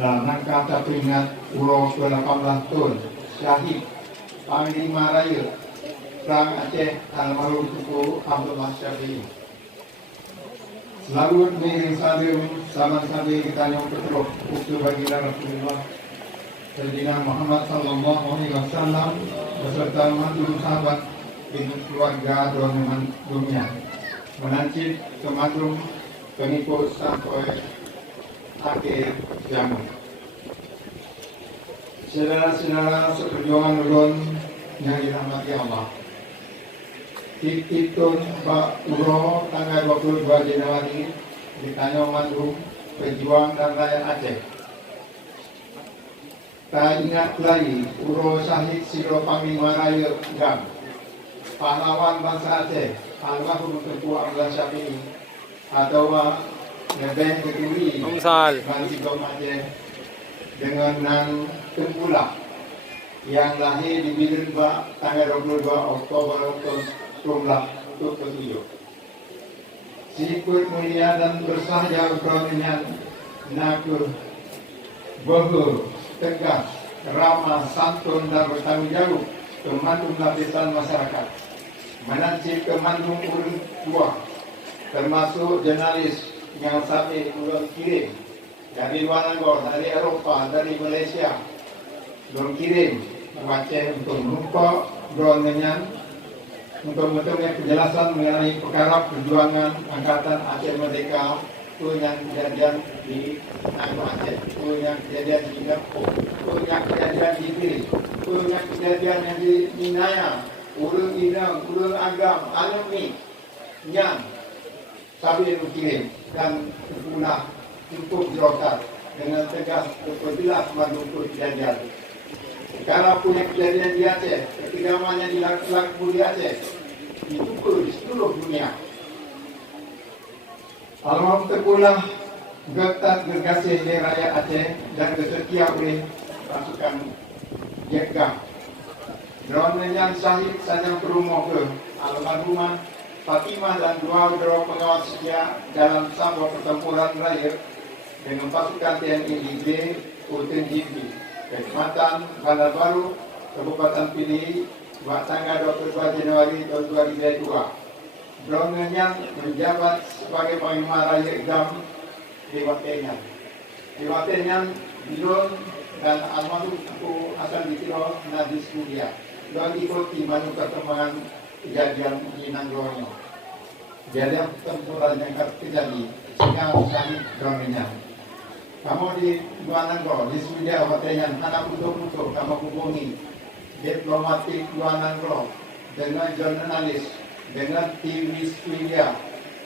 dalam rangka teringat Ulo ke-18 Tun Syahid Panglima Raya Perang Aceh almarhum Tunku Abdullah Syafiee. Selalu miring salim salam sabi kita nyong petruk uktu baginda Rasulullah Sayyidina Muhammad sallallahu alaihi wasallam beserta mantu sahabat dengan keluarga dan dunia menancip kemandung pengikut sampai akhir zaman. Saudara-saudara seperjuangan ulun yang dirahmati Allah. Titun Pak Uro tanggal 22 Januari di Tanjung Mandung, pejuang dan rakyat Aceh. Tak ingat lagi Uro Syahid Siro Panglima Raya Gam, pahlawan bangsa Aceh, almarhum Tunku Abdullah Syafiee atau Nebeng Keduri Bansigom Aceh dengan Nang Tengkulak yang lahir di Birenba tanggal 22 Oktober tahun 2007. Sikut mulia dan bersahaja kerana naku bahur, tegas, ramah, santun dan bertanggung jawab kemandung lapisan masyarakat. Menancip kemandung urun dua, termasuk jurnalis yang sampai ulun kirim dari luar negara, dari Eropah, dari Malaysia, ulun kirim ke Aceh untuk menumpak drone untuk memperoleh penjelasan mengenai perkara perjuangan Angkatan Aceh Merdeka, itu yang kejadian di Nanggung Aceh, itu yang kejadian di Singapura, itu yang kejadian di Inggris, itu yang kejadian yang di Minaya, urung Inang, urung Agam, alumni yang sambil mengirim dan pula cukup jerokat dengan tegas berjelas mendukung kejadian. Kalau punya kejadian di Aceh, ketika namanya dilakukan di Aceh, itu di seluruh dunia. Almarhum terpulang getar gergasi di rakyat Aceh dan kesetia oleh pasukan Yekgam. Drone yang Syahid saja berumur ke almarhumah Fatimah dan dua drone pengawal setia dalam sebuah pertempuran raya dengan pasukan TNI di UTNGB. Kecamatan Bandar Baru, Kabupaten Pidi, tanggal 22 Januari tahun 2002. Drone yang menjabat sebagai Panglima Raya Gam di Watenyan. Di Watenyan, drone dan almarhum Tunku asal ditiro Nadis Mulia. Dan ikuti manu perkembangan kejadian di Nanggronya. Kejadian pertempuran yang terjadi sehingga Syahid drone-nya. Kamu di luar negara, di Sweden, Watenyan, anak untuk kamu hubungi diplomatik luar negara dengan jurnalis, dengan TV Sweden.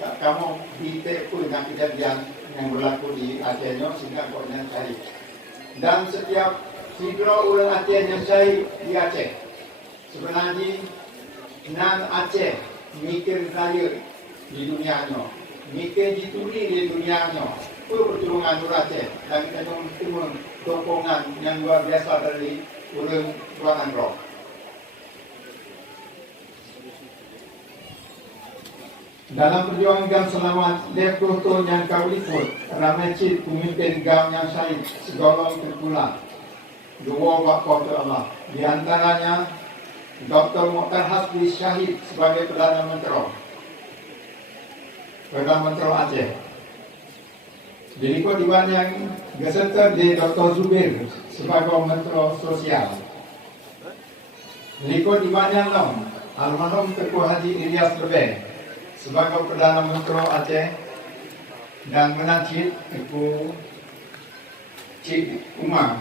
Kamu ditepu dengan kejadian yang berlaku di Aceh sehingga korban Syahid. Dan setiap sidro ulang Aceh yang Syahid di Aceh, sebenarnya nan Aceh mikir raya di dunianya, mikir dituli di dunianya. Perjuangan Aceh dan kita tunggu dukungan yang luar biasa dari ulun luar negara. Dalam perjuangan Gam selamat 20 tahun yang kau ikut, ramai cip pemimpin Gam yang Syahid segolong terpulang. Dua waktu Allah. Di antaranya Dr. Mokhtar Hasbi Syahid sebagai Perdana Menteri Aceh. Berikut Iwan yang beserta di Dr. Zubir sebagai Menteri Sosial. Berikut Iwan yang lain, almarhum Tengku Haji Ilyas Lebeh sebagai Perdana Menteri Aceh dan menancip Tengku Cik Umar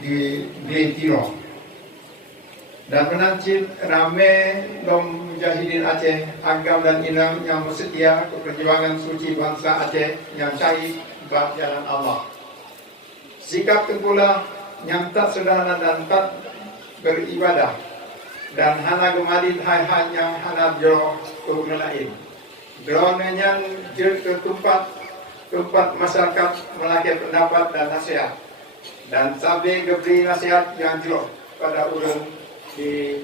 di Tiro. Dan menancip ramai dom mujahidin Aceh, Agam dan Inam yang bersetia ke perjuangan suci bangsa Aceh yang syahid bak jalan Allah. Sikap Tengkulah yang tak sederhana dan tak beribadah dan hana gemadin hai-hai yang hana jauh ke lain. Drone yang ke tempat masyarakat melakukan pendapat dan nasihat dan sambil beri nasihat yang jauh pada ulun di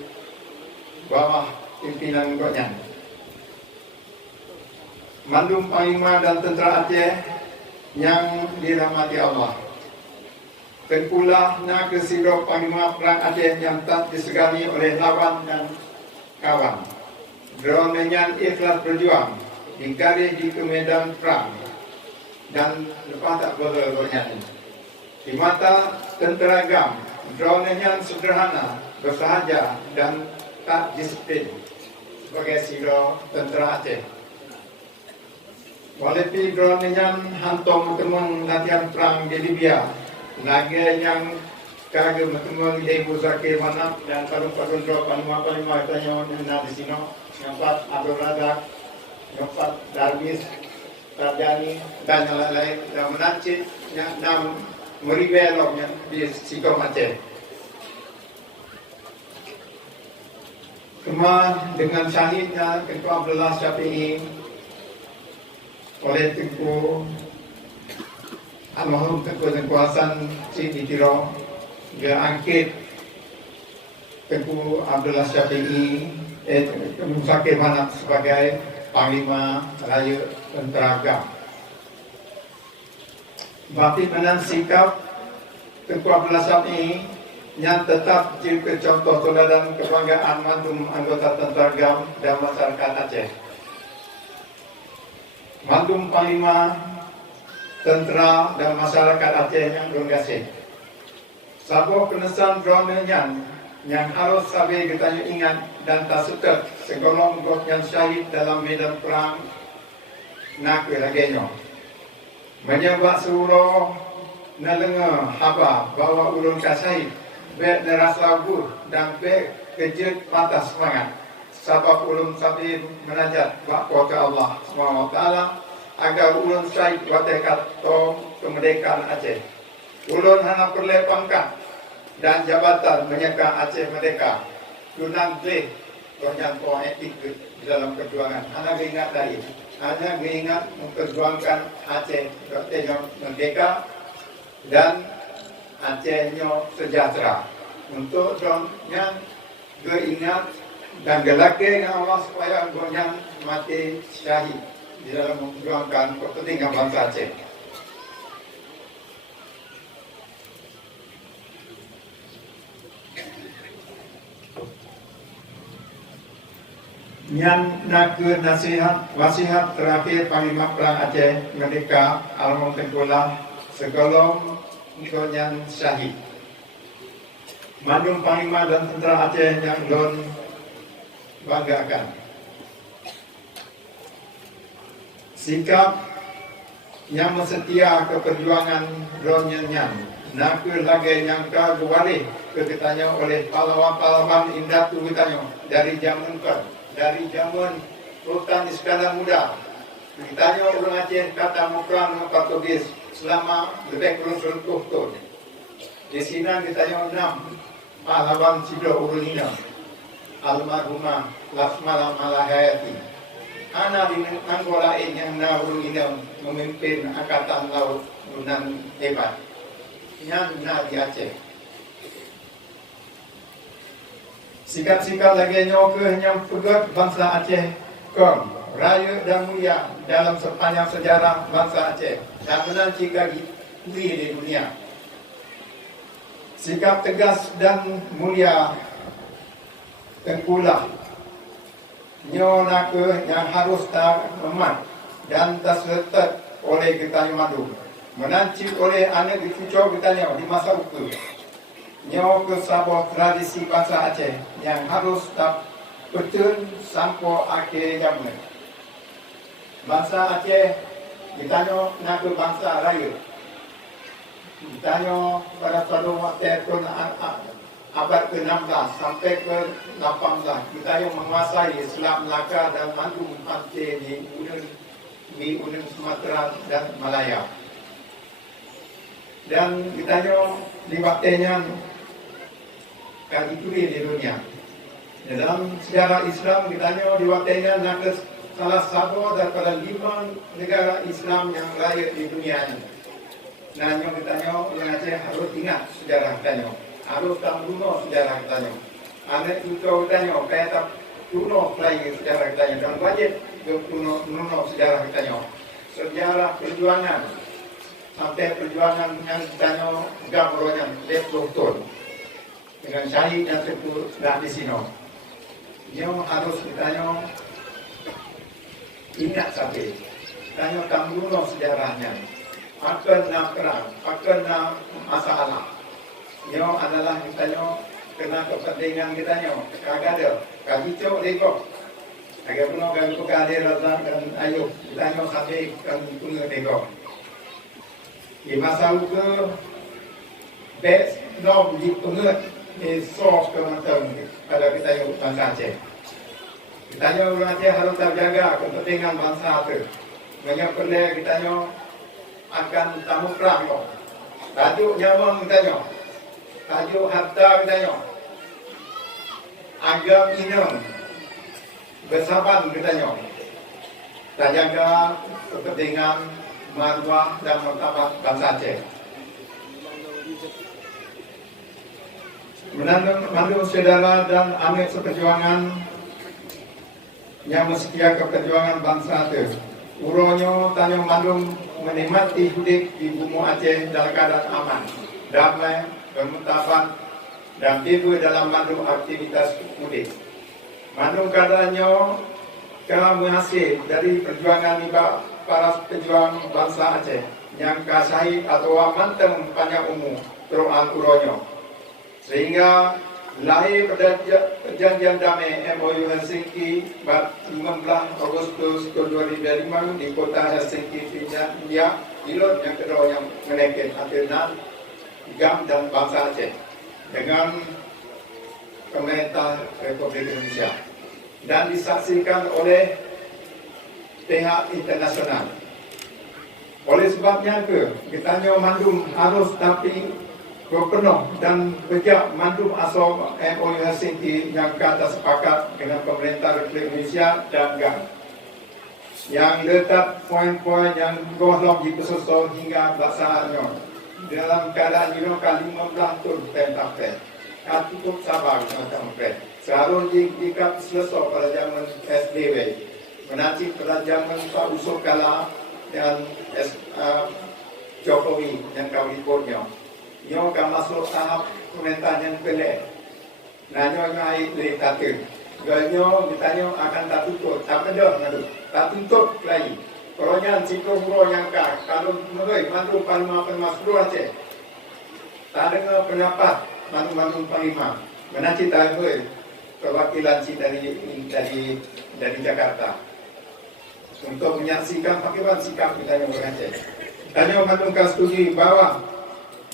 bawah pimpinan Godjan. Mandum Panglima dan Tentera Aceh yang dirahmati Allah. Tengkulah na kesidok Panglima Perang Aceh yang tak disegani oleh lawan dan kawan. Drone yang ikhlas berjuang di garis di ke medan perang dan lepas tak boleh bernyanyi. Di mata tentera GAM, drone yang sederhana, bersahaja dan tak disiplin sebagai siro tentera Aceh. Walaupun drone yang hantam bertemu latihan perang di Libya, lagi yang kagak bertemu di Ibu Zakir Manap dan paru-paru drone panglima tanya yang di sini, nampak Abdul Razak, nampak Darwis, Tarjani dan yang lain yang menancit yang meribeloknya di Sikap Aceh. Kemah dengan syahidnya Tengku Abdullah Syafi'i oleh Tengku almarhum Tengku Hasan Sidi Tiro, dia angkit Tengku Abdullah Syafi'i Tengku Zakir Manap sebagai Panglima Raya Tentera GAM. Bapti menan sikap Tengku Abdullah Syafi'i yang tetap jadi contoh teladan kebanggaan mantum anggota Tentera GAM dan masyarakat Aceh. Mantum Panglima Tentera dan masyarakat Aceh yang berkasih. Sabuh penesan drone yang harus sabi kita ingat dan tak suka segolong got yang syahid dalam medan perang nak lagenya. Menyebab suruh nalenga haba bawa ulun kasih baik nerasa gur dan baik kejut patah semangat. Sabab ulun sabi menajat bakwa ke Allah SWT agar ulun syahid watekat tong kemerdekaan Aceh. Ulun hanya perlu pangkat dan jabatan menyeka Aceh merdeka. Tunang boleh bernyanto etik di dalam perjuangan. Hanya ingat dari hanya ingat memperjuangkan Aceh merdeka dan Acehnya sejahtera. Untuk yang ingat dan gelake dengan Allah supaya yang mati syahid di dalam memperjuangkan kepentingan bangsa Aceh. Yang nak wasihat terakhir Panglima Perang Aceh Merdeka almarhum Tengkulah segolong yang syahid. Manum Panglima dan Tentera Aceh yang don banggakan. Sikap yang setia ke perjuangan Ronyan nak lagi yang kagwalih ketanya oleh pahlawan-pahlawan indah tu ketanya dari zaman dari zaman Sultan Iskandar Muda. Ditanya orang Aceh kata mukrang Portugis selama lebih kurang 100 tahun. Di sini ditanya 6 pahlawan Sido Urulina, almarhumah Lasmala Malahayati. Anak di Angola yang Urulina memimpin angkatan laut dengan hebat. Yang di Aceh. Sikap-sikap lagi nyoke yang pegat bangsa Aceh kom raya dan mulia dalam sepanjang sejarah bangsa Aceh dan menanti gagi di dunia. Sikap tegas dan mulia Tengkulah nyonake yang harus tak memat dan terserta oleh kita madu menanti oleh anak dicucuk kita di masa ukur. Nyawa ke sebuah tradisi bangsa Aceh yang harus tak betul sampai akhir zaman. Bangsa Aceh ditanya nak ke bangsa raya. Ditanya pada suatu waktu abad ke-16 sampai ke-18 ditanya menguasai Selat Melaka dan mandu pantai di Unun Sumatera dan Malaya. Dan ditanya di waktunya kali itu di dunia. Dalam sejarah Islam ditanya di waktunya nak salah satu daripada 5 negara Islam yang raya di dunia ini. Nah, yang ditanya orang Aceh harus ingat sejarah ditanya. Harus tak kuno sejarah ditanya. Anak itu ditanya kayak tak kuno lagi sejarah ditanya. Dan wajib kuno sejarah ditanya. Sejarah perjuangan sampai perjuangan yang ditanya gambarnya betul dengan syahid yang tersebut dah di sini. Dia harus ditanya ingat sampai tanya tanggungan sejarahnya. Akan perang, akan masalah. Dia adalah ditanya kena kepentingan kitanya. Kagak ada, kaki cok lekok. Agak penuh kan tu kadir Razak dan Ayub. Ditanya sampai kan punya lekok. Di masa ke best nom di penget ni soft ke macam pada kita yang bangsa Aceh. Kita orang Aceh harus terjaga kepentingan bangsa itu. Banyak perlu kita akan tamu perang kau. Tajuk nyawa kita tajuk harta kita agam inam bersaban kita terjaga kepentingan marwah dan martabat bangsa Aceh. Menandung saudara dan anak seperjuangan yang setia keperjuangan bangsa itu. Uronyo tanya mandung menikmati hidup di bumi Aceh dalam keadaan aman, damai, bermutabat dan bebas dalam mandung aktivitas mudik. Mandung keadaannya telah menghasil dari perjuangan para pejuang bangsa Aceh yang kasih atau manteng panjang umur teruang uronyo. Sehingga lahir perjanjian damai MOU Helsinki 15 Agustus 2005 di kota Helsinki, Finlandia, ilot yang kedua yang menaikkan antara GAM dan bangsa Aceh dengan pemerintah Republik Indonesia dan disaksikan oleh pihak internasional. Oleh sebabnya kita mandum harus tapi berpenuh dan berjak mandum asal MOU Helsinki yang kata sepakat dengan pemerintah Republik Indonesia dan GAM yang letak poin-poin yang golong di pesusun hingga pelaksanaannya dalam keadaan kan 15 tahun pentafet cukup sabar macam apa seharusnya jika selesai pada zaman SBY menanti pada zaman Pak Yusuf Kala dan Jokowi yang kau ikutnya. Nyo akan masuk tahap pemerintahan yang pelak. Nanya naik le tatul. Ganyo ditanya akan tak tutup, tak ada ngadu. Tak tutup lagi. Kalau yang cikgu guru yang kah, kalau mereka mandu palma Masrul Aceh. Tak dengar pendapat mandu panglima. Mana cita perwakilan si dari Jakarta untuk menyaksikan bagaimana sikap kita yang Aceh. Tanya mandu studi bahwa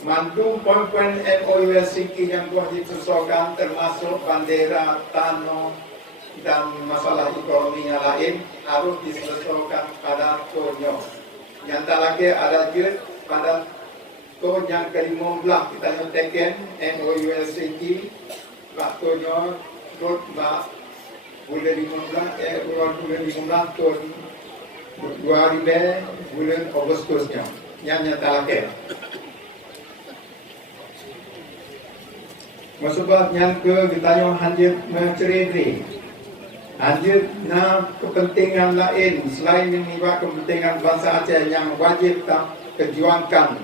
mandung poin-poin MOU Helsinki yang telah disusulkan termasuk bandera, tanah dan masalah ekonominya lain harus diselesaikan pada tahunnya. Yang tak lagi ada juga pada tahun yang ke-15 kita nyatakan MOU Helsinki waktunya bulan 15 tahun 2000 bulan Agustusnya yang nyata lagi. Sebabnya ditanya hadir mencerita hadir kepentingan lain selain menimba kepentingan bangsa Aceh yang wajib tak perjuangkan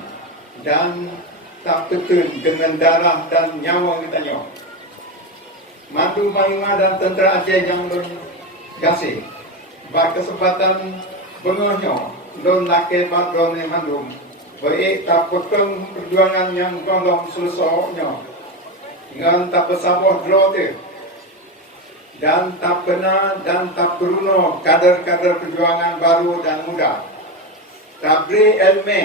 dan tak betul dengan darah dan nyawa ditanya. Mandu Panglima dan tentera Aceh yang bergasih berkesempatan bengahnya don laki don mandum baik tak potong perjuangan yang gondong selesainya dengan tak bersabar gelote dan tak pernah dan tak beruno kader-kader perjuangan baru dan muda. Tak beri ilmu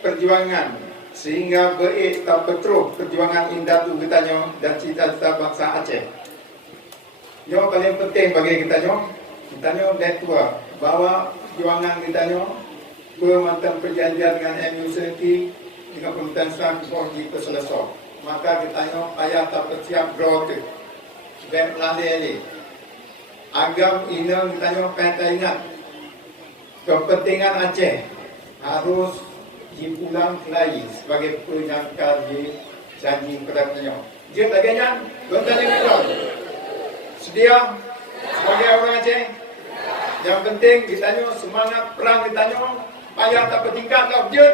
perjuangan sehingga baik tak betruh perjuangan indah tu kitanya dan cita-cita bangsa Aceh. Yang paling penting bagi kitanya tua bahwa perjuangan kitanya bermantap perjanjian dengan MOU Helsinki dengan pemerintah di selesai. Maka ditanya ayah tak bersiap grote dan ladeli agam ini ditanya peta ingat kepentingan Aceh harus dipulang lagi sebagai penyangka di janji kedatanya. Dia bagiannya gonta dengan sedia sebagai orang Aceh. Yang penting ditanya semangat perang ditanya payah tak bertingkat lah dia.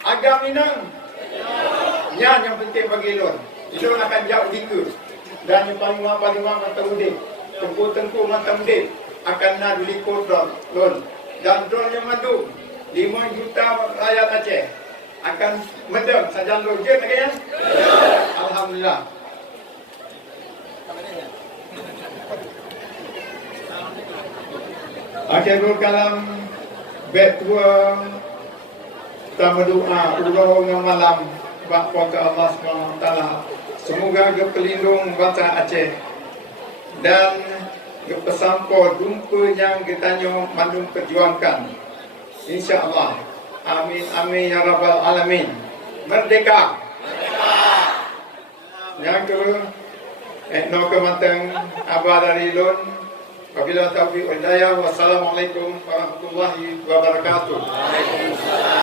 Agam Minang. Yang penting bagi Ilon. Ilon akan jauh jika. Dan yang paling mata udip. Tengku mata udip. Akan nak dilikut drone. Dan drone yang madu. 5 juta rakyat Aceh. Akan medem saja drone. Je tak ya? Alhamdulillah. Akhirul kalam betua kita berdoa ulung malam bapa ke Allah SWT. Semoga ke pelindung bangsa Aceh dan ke pesampo dumpa yang kitanya mandung perjuangkan. Insya-Allah. Amin amin ya rabbal alamin. Merdeka. Yang kedua, no kematang abah dari Ilon. Wabillahi taufiq wal hidayah. Wassalamualaikum warahmatullahi wabarakatuh.